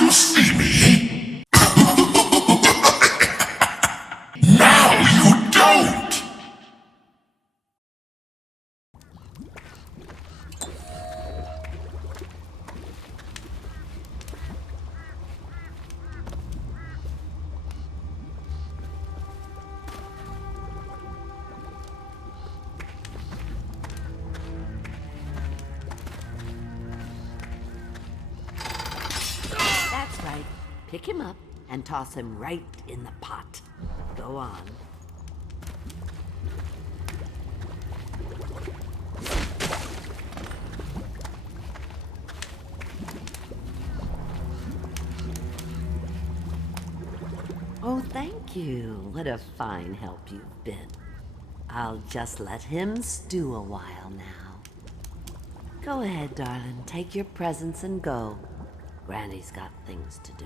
You see me? Now you don't! That's right. Pick him up and toss him right in the pot. Go on. Oh, thank you. What a fine help you've been. I'll just let him stew a while now. Go ahead, darling. Take your presents and go. Granny's got things to do.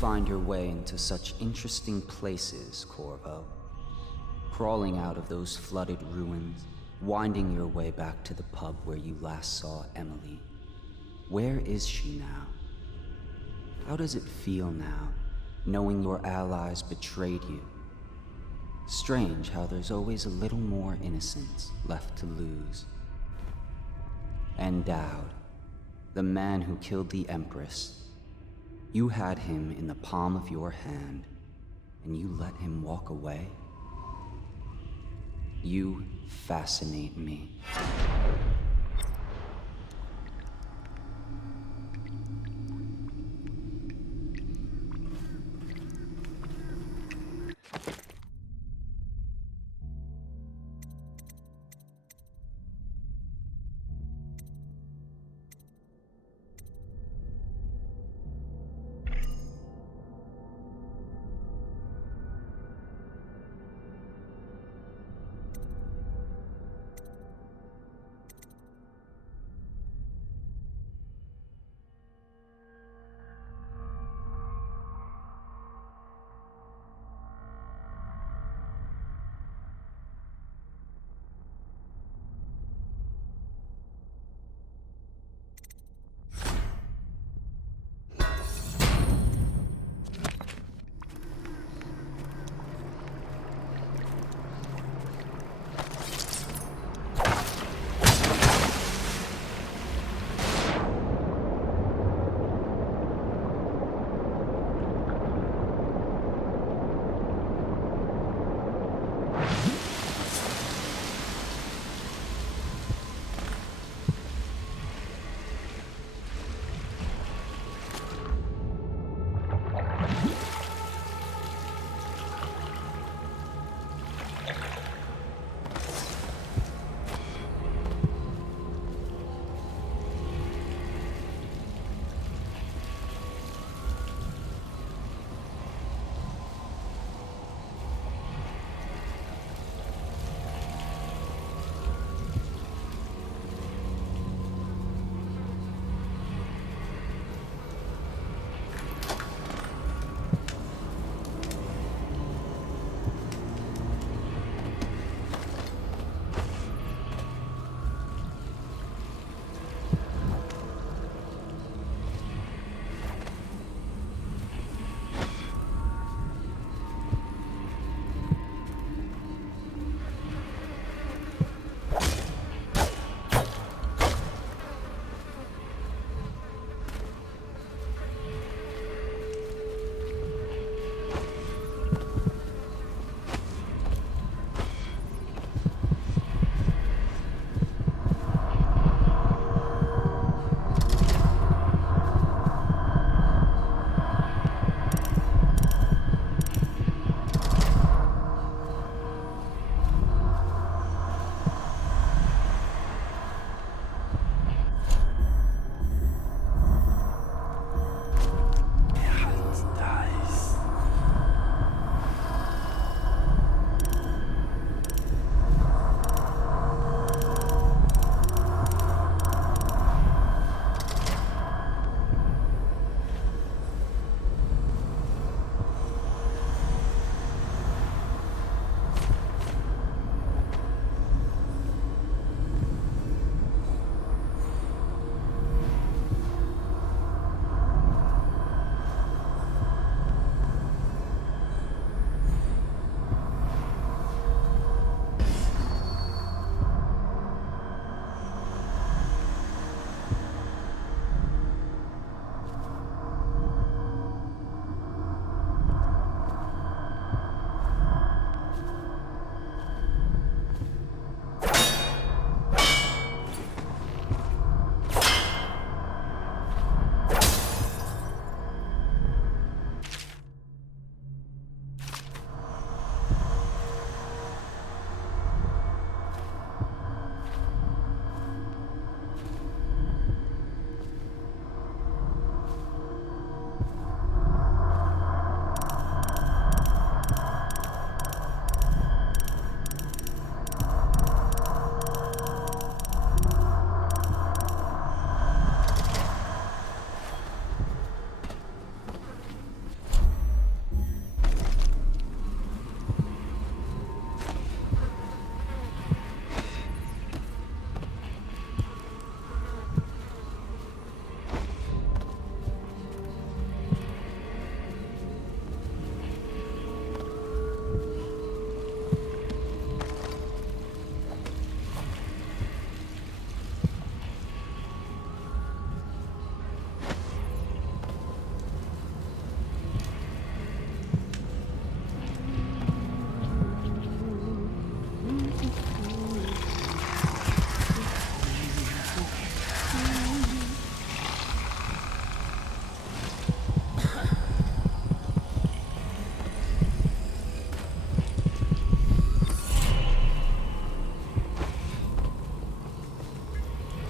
Find your way into such interesting places, Corvo. Crawling out of those flooded ruins, winding your way back to the pub where you last saw Emily. Where is she now? How does it feel now, knowing your allies betrayed you? Strange how there's always a little more innocence left to lose. And Dowd, the man who killed the Empress. You had him in the palm of your hand, and you let him walk away? You fascinate me.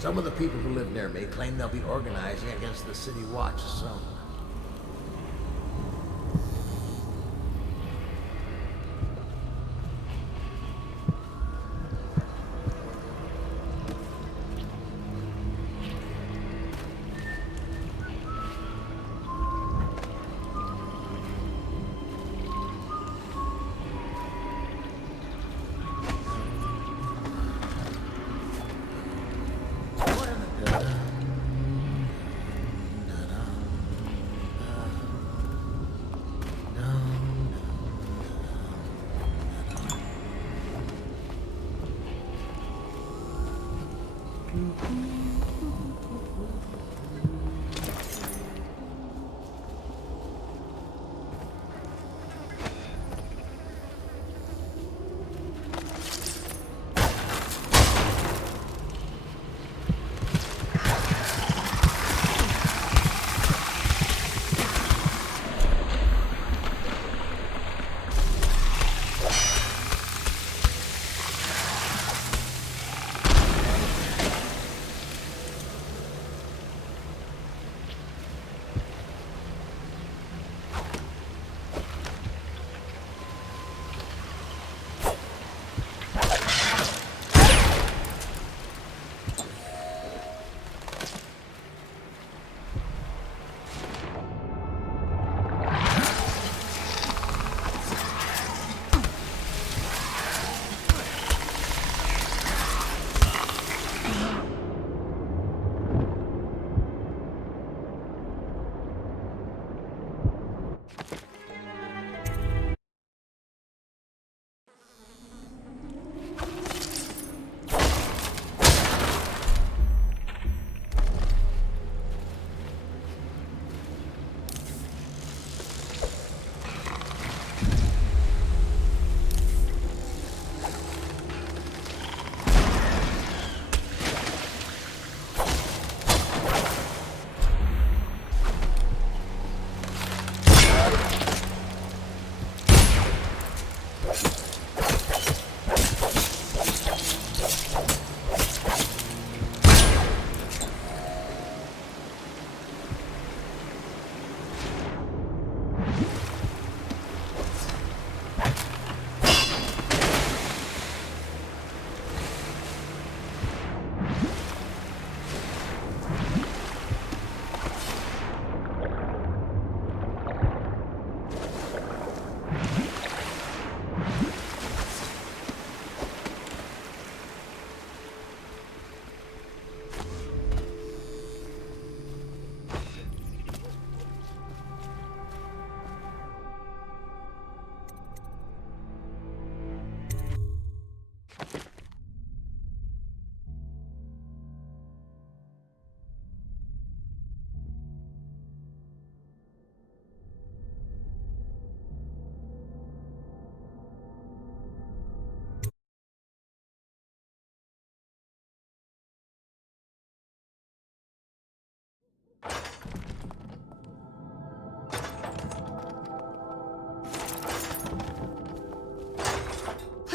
Some of the people who live near me claim they'll be organizing against the city watch soon.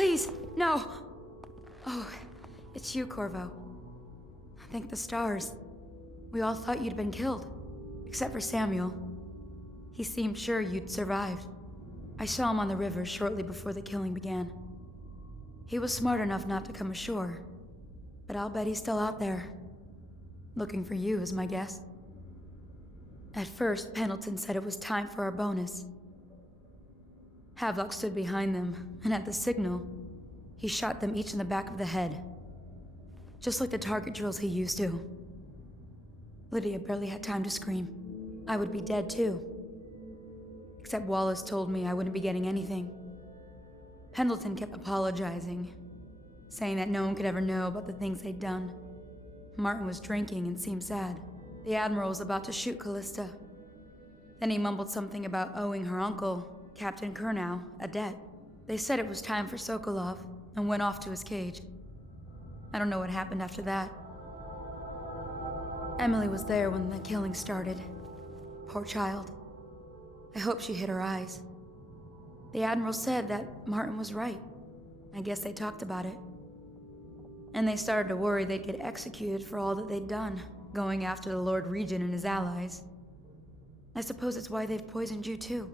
Please, no! Oh, it's you, Corvo. Thank the stars. We all thought you'd been killed. Except for Samuel. He seemed sure you'd survived. I saw him on the river shortly before the killing began. He was smart enough not to come ashore. But I'll bet he's still out there. Looking for you, is my guess. At first, Pendleton said it was time for our bonus. Havelock stood behind them, and at the signal, he shot them each in the back of the head. Just like the target drills he used to. Lydia barely had time to scream. I would be dead too. Except Wallace told me I wouldn't be getting anything. Pendleton kept apologizing, saying that no one could ever know about the things they'd done. Martin was drinking and seemed sad. The Admiral was about to shoot Callista. Then he mumbled something about owing her uncle, Captain Kurnow, a debt. They said it was time for Sokolov, and went off to his cage. I don't know what happened after that. Emily was there when the killing started. Poor child. I hope she hid her eyes. The Admiral said that Martin was right. I guess they talked about it. And they started to worry they'd get executed for all that they'd done, going after the Lord Regent and his allies. I suppose it's why they've poisoned you too.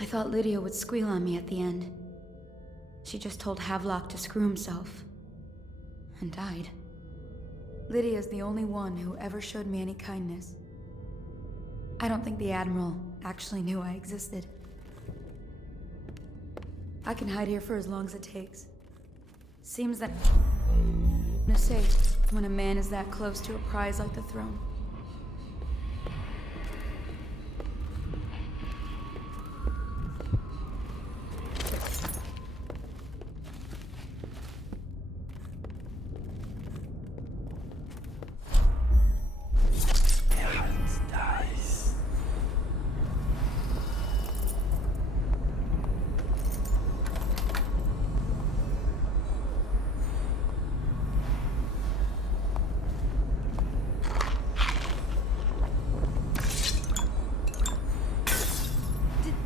I thought Lydia would squeal on me at the end. She just told Havelock to screw himself. And died. Lydia's the only one who ever showed me any kindness. I don't think the Admiral actually knew I existed. I can hide here for as long as it takes. Seems that I'm safe when a man is that close to a prize like the throne.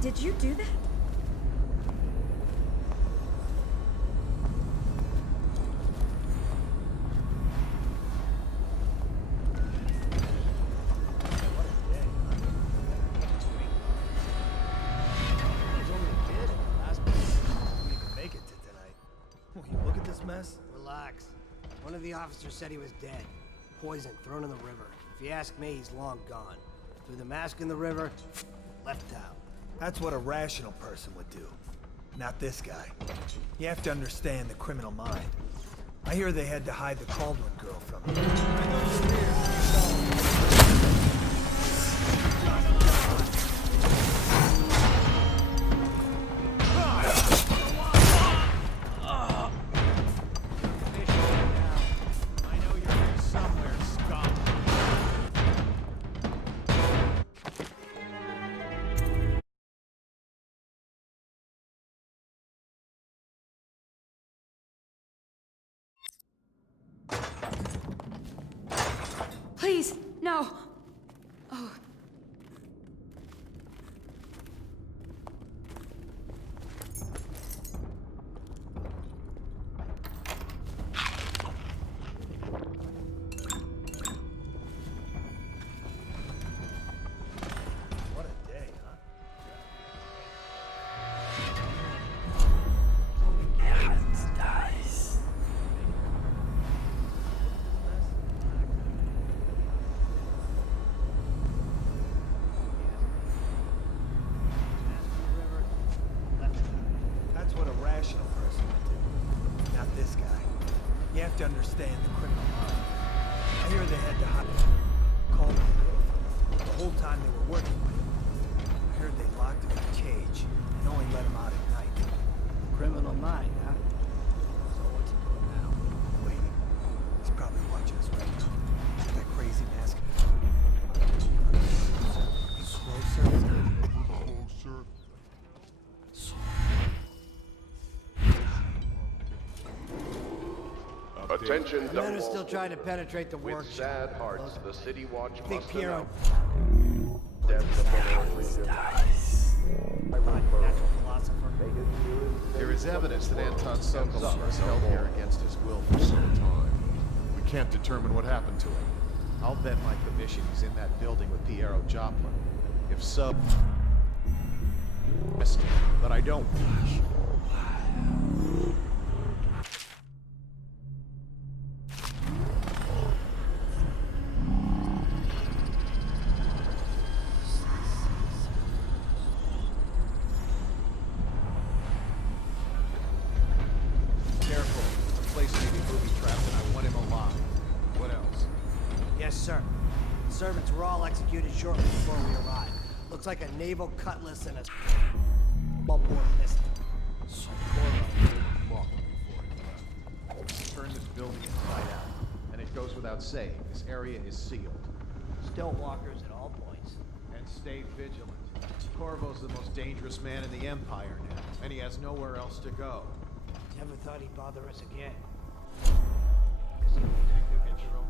Did you do that? Make it to tonight. Will you look at this mess? Relax. One of the officers said he was dead. Poisoned, thrown in the river. If you ask me, he's long gone. Threw the mask in the river, left town. That's what a rational person would do. Not this guy. You have to understand the criminal mind. I hear they had to hide the Cauldron girl from him. Please, no! Oh. What a day, huh? That's what a rational person would do. Not this guy. You have to understand the criminal mind. I hear they had to hide the Cauldron girl from him the whole time they were working with him. I heard they locked him in a cage and only let him out at night. Criminal mind, huh? So what's he doing now? Waiting. He's probably watching us right now. That crazy mask. Closer. Attention, The men are still trying to penetrate the with workshop. sad hearts, the City Watch Think must Piero... announce death of the Lord Regent. Natural philosopher. There is evidence that Anton Sokolov was held here against his will for some time. We can't determine what happened to him. I'll bet my commission he's in that building with Piero Joplin. If so... But I don't... Careful. The place may be booby-trapped and I want him alive. What else? Yes, sir. The servants were all executed shortly before we arrived. Looks like a naval cutlass and a small bore pistol. Turn this building inside out. And it goes without saying, this area is sealed. Still walkers at all points. And stay vigilant. Corvo's the most dangerous man in the Empire now, and he has nowhere else to go. Never thought he'd bother us again. Careful. 'Cause you won't think you'll get your own...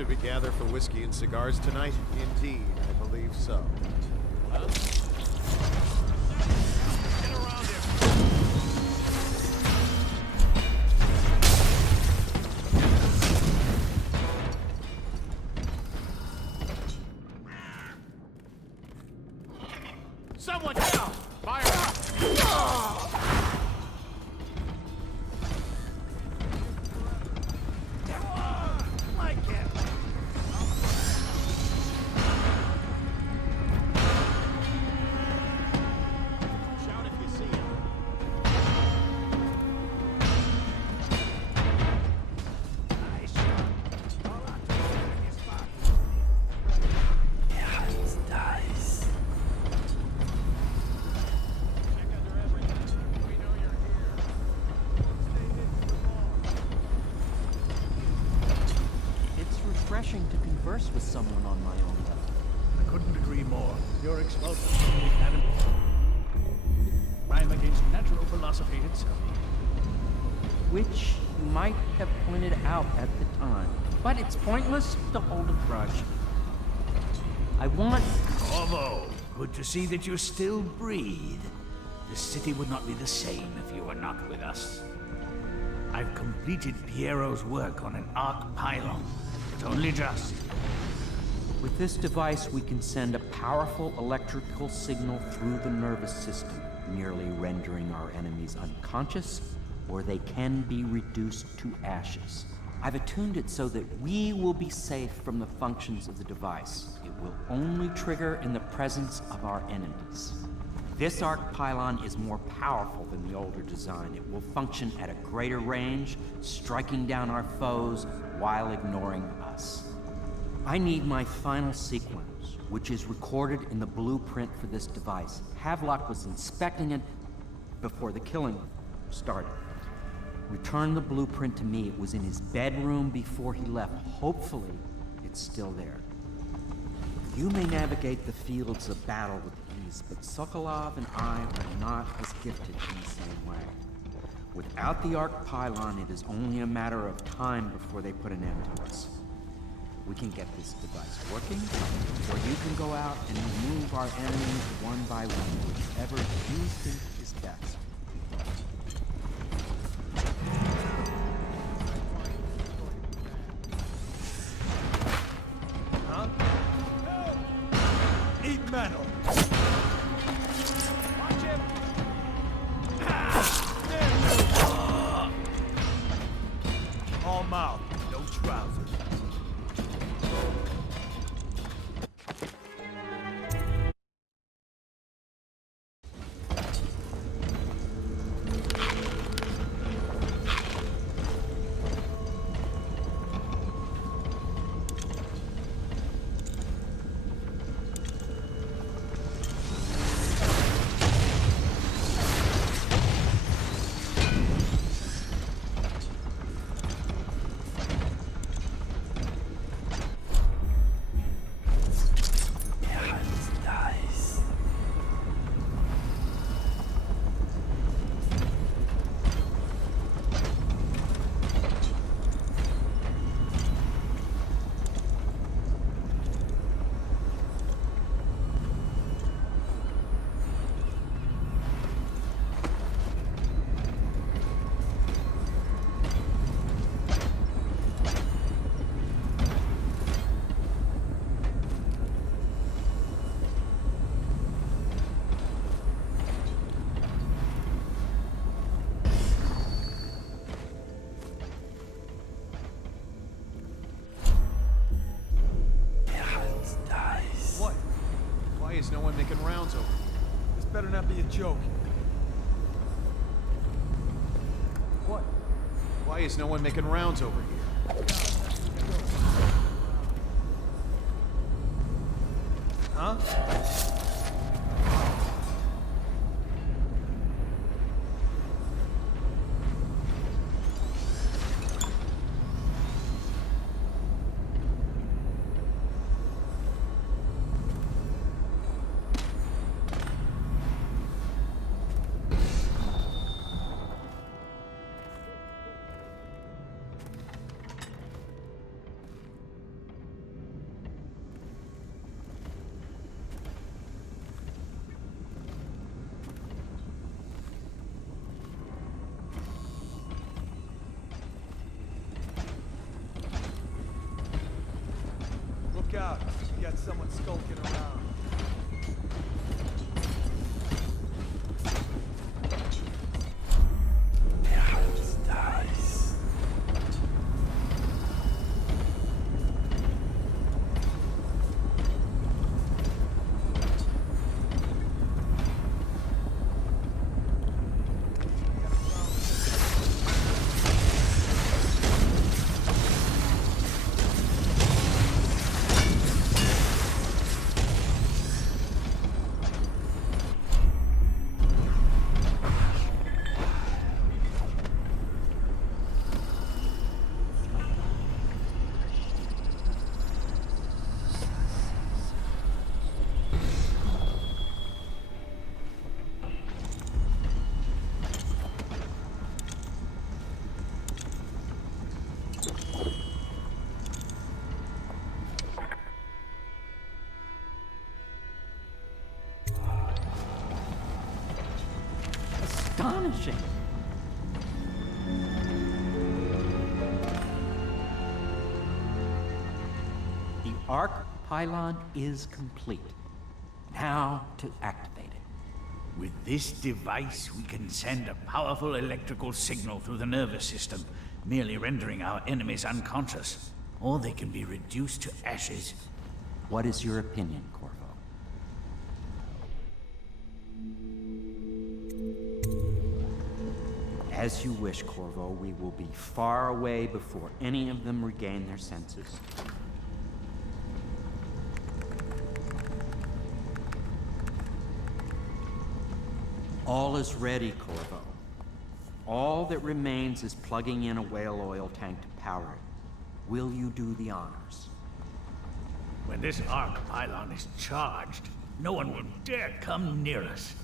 Should we gather for whiskey and cigars tonight? Indeed, I believe so. Someone down! Fire up! Like it. Shout if you see him. Nice shot. All out to his spot. Check under everything. We know you're here. Stay hidden for long. It's refreshing to converse with someone on my own level. I couldn't agree more. Your explosive cannon. Crime against natural philosophy itself. Which you might have pointed out at the time. But it's pointless to hold a grudge. I want... Corvo, good to see that you still breathe. The city would not be the same if you were not with us. I've completed Piero's work on an arc pylon. It's only just. With this device, we can send a powerful electrical signal through the nervous system, nearly rendering our enemies unconscious, or they can be reduced to ashes. I've attuned it so that we will be safe from the functions of the device. It will only trigger in the presence of our enemies. This arc pylon is more powerful than the older design. It will function at a greater range, striking down our foes while ignoring us. I need my final sequence, which is recorded in the blueprint for this device. Havelock was inspecting it before the killing started. Return the blueprint to me. It was in his bedroom before he left. Hopefully, it's still there. You may navigate the fields of battle with ease, but Sokolov and I are not as gifted in the same way. Without the arc pylon, it is only a matter of time before they put an end to us. We can get this device working, or you can go out and remove our enemies one by one, whichever you think is best. Huh? Eat metal. Watch him. All mouth, no trousers. Why is no one making rounds over here? This better not be a joke. What? Why is no one making rounds over here? Huh? someone skulking around. Astonishing! The arc pylon is complete. Now to activate it. With this device, we can send a powerful electrical signal through the nervous system, merely rendering our enemies unconscious. Or they can be reduced to ashes. What is your opinion, Corvo? As you wish, Corvo. We will be far away before any of them regain their senses. All is ready, Corvo. All that remains is plugging in a whale oil tank to power it. Will you do the honors? When this arc pylon is charged, no one will dare come near us.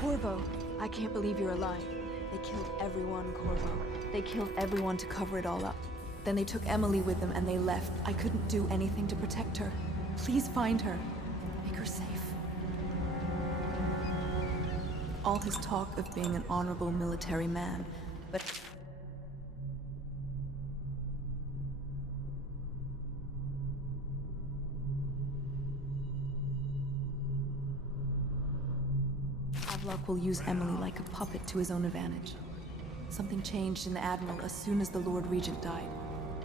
Corvo, I can't believe you're alive. They killed everyone, Corvo. They killed everyone to cover it all up. Then they took Emily with them and they left. I couldn't do anything to protect her. Please find her. Make her safe. All his talk of being an honorable military man, but... Havelock will use Emily like a puppet to his own advantage. Something changed in the Admiral as soon as the Lord Regent died.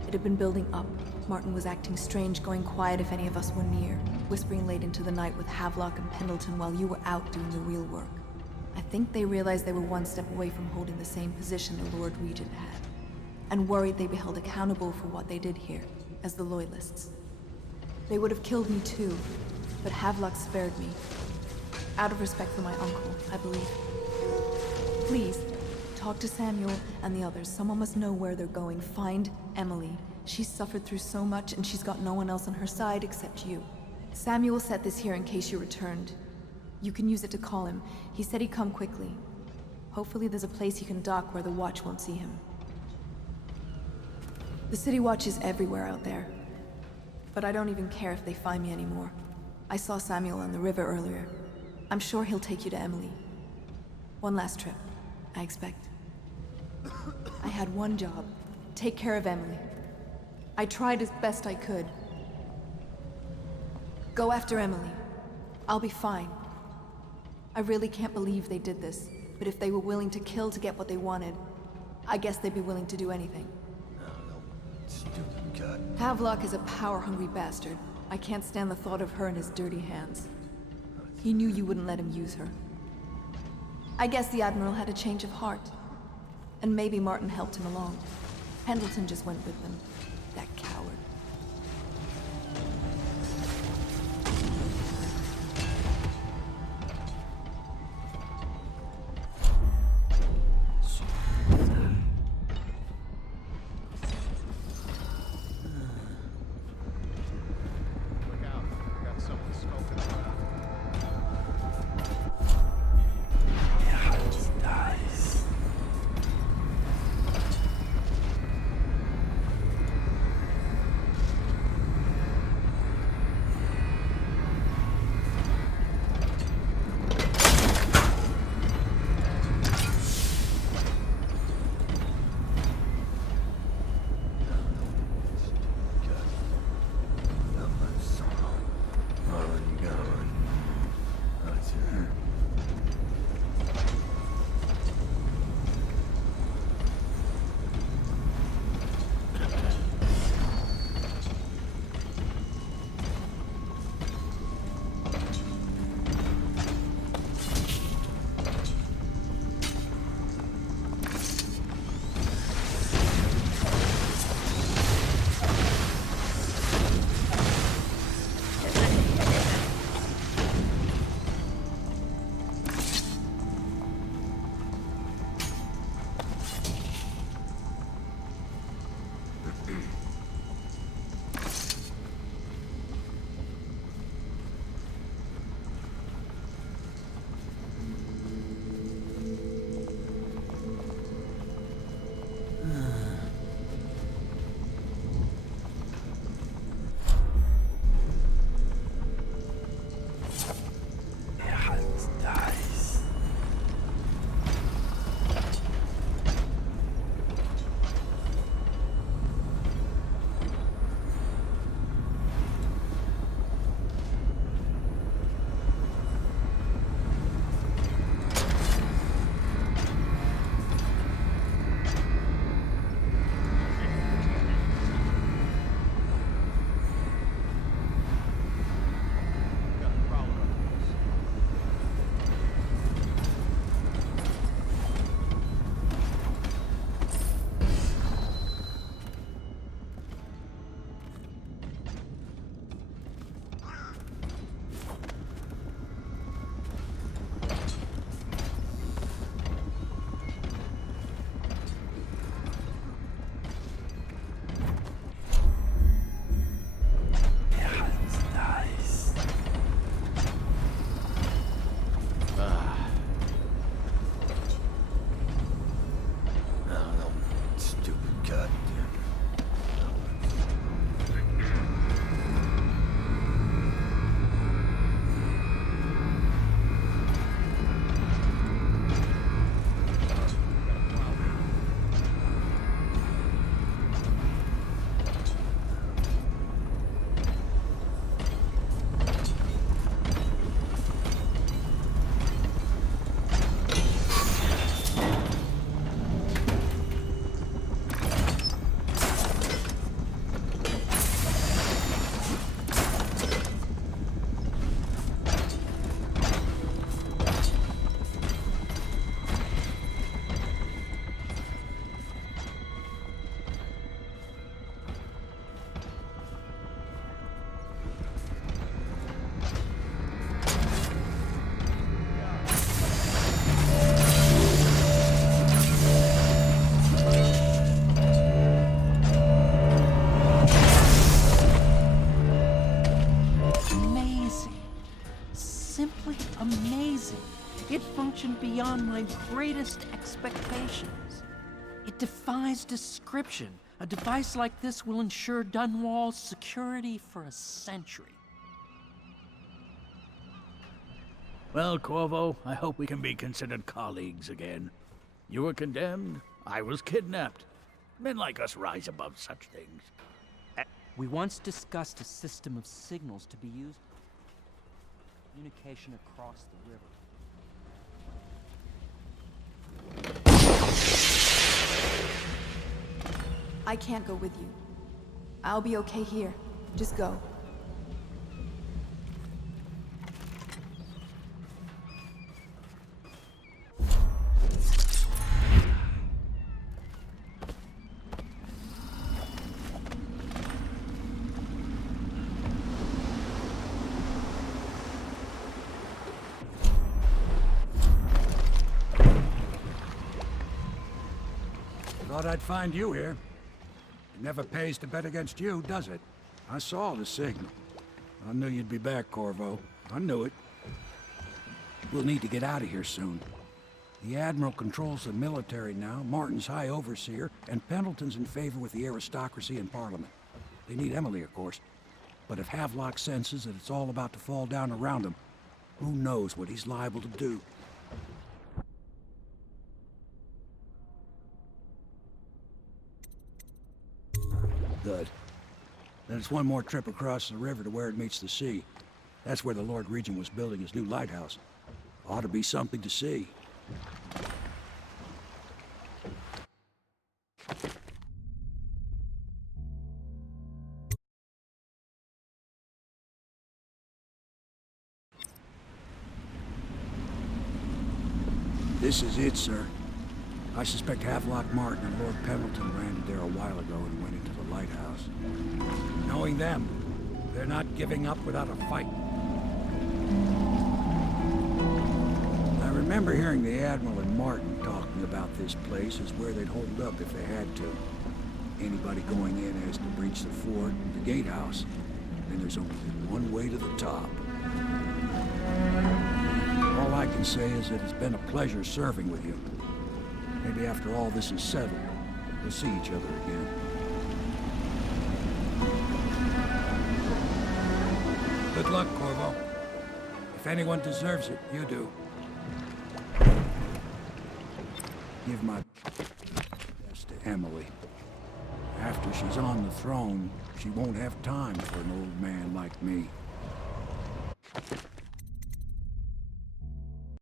It had been building up. Martin was acting strange, going quiet if any of us were near, whispering late into the night with Havelock and Pendleton while you were out doing the real work. I think they realized they were one step away from holding the same position the Lord Regent had, and worried they'd be held accountable for what they did here, as the Loyalists. They would have killed me too, but Havelock spared me. Out of respect for my uncle, I believe. Please, talk to Samuel and the others. Someone must know where they're going. Find Emily. She's suffered through so much and she's got no one else on her side except you. Samuel set this here in case you returned. You can use it to call him. He said he'd come quickly. Hopefully there's a place he can dock where the Watch won't see him. The City Watch is everywhere out there. But I don't even care if they find me anymore. I saw Samuel on the river earlier. I'm sure he'll take you to Emily. One last trip, I expect. I had one job. Take care of Emily. I tried as best I could. Go after Emily. I'll be fine. I really can't believe they did this. But if they were willing to kill to get what they wanted, I guess they'd be willing to do anything. Stupid gut. Havelock is a power-hungry bastard. I can't stand the thought of her in his dirty hands. He knew you wouldn't let him use her. I guess the Admiral had a change of heart. And maybe Martin helped him along. Pendleton just went with them. That coward. Look out. I got someone smoking around. It functioned beyond my greatest expectations. It defies description. A device like this will ensure Dunwall's security for a century. Well, Corvo, I hope we can be considered colleagues again. You were condemned, I was kidnapped. Men like us rise above such things. We once discussed a system of signals to be used for communication across the river. I can't go with you. I'll be okay here. Just go. Thought I'd find you here. It never pays to bet against you, does it? I saw the signal. I knew you'd be back, Corvo. I knew it. We'll need to get out of here soon. The Admiral controls the military now, Martin's High Overseer, and Pendleton's in favor with the aristocracy and Parliament. They need Emily, of course. But if Havelock senses that it's all about to fall down around him, who knows what he's liable to do? Good. Then it's one more trip across the river to where it meets the sea. That's where the Lord Regent was building his new lighthouse. Ought to be something to see. This is it, sir. I suspect Havelock Martin and Lord Pendleton landed there a while ago and went into the lighthouse. Knowing them, they're not giving up without a fight. I remember hearing the Admiral and Martin talking about this place as where they'd hold up if they had to. Anybody going in has to breach the fort, the gatehouse, and there's only one way to the top. All I can say is that it's been a pleasure serving with you. Maybe after all this is settled, we'll see each other again. Good luck, Corvo. If anyone deserves it, you do. Give my best to Emily. After she's on the throne, she won't have time for an old man like me.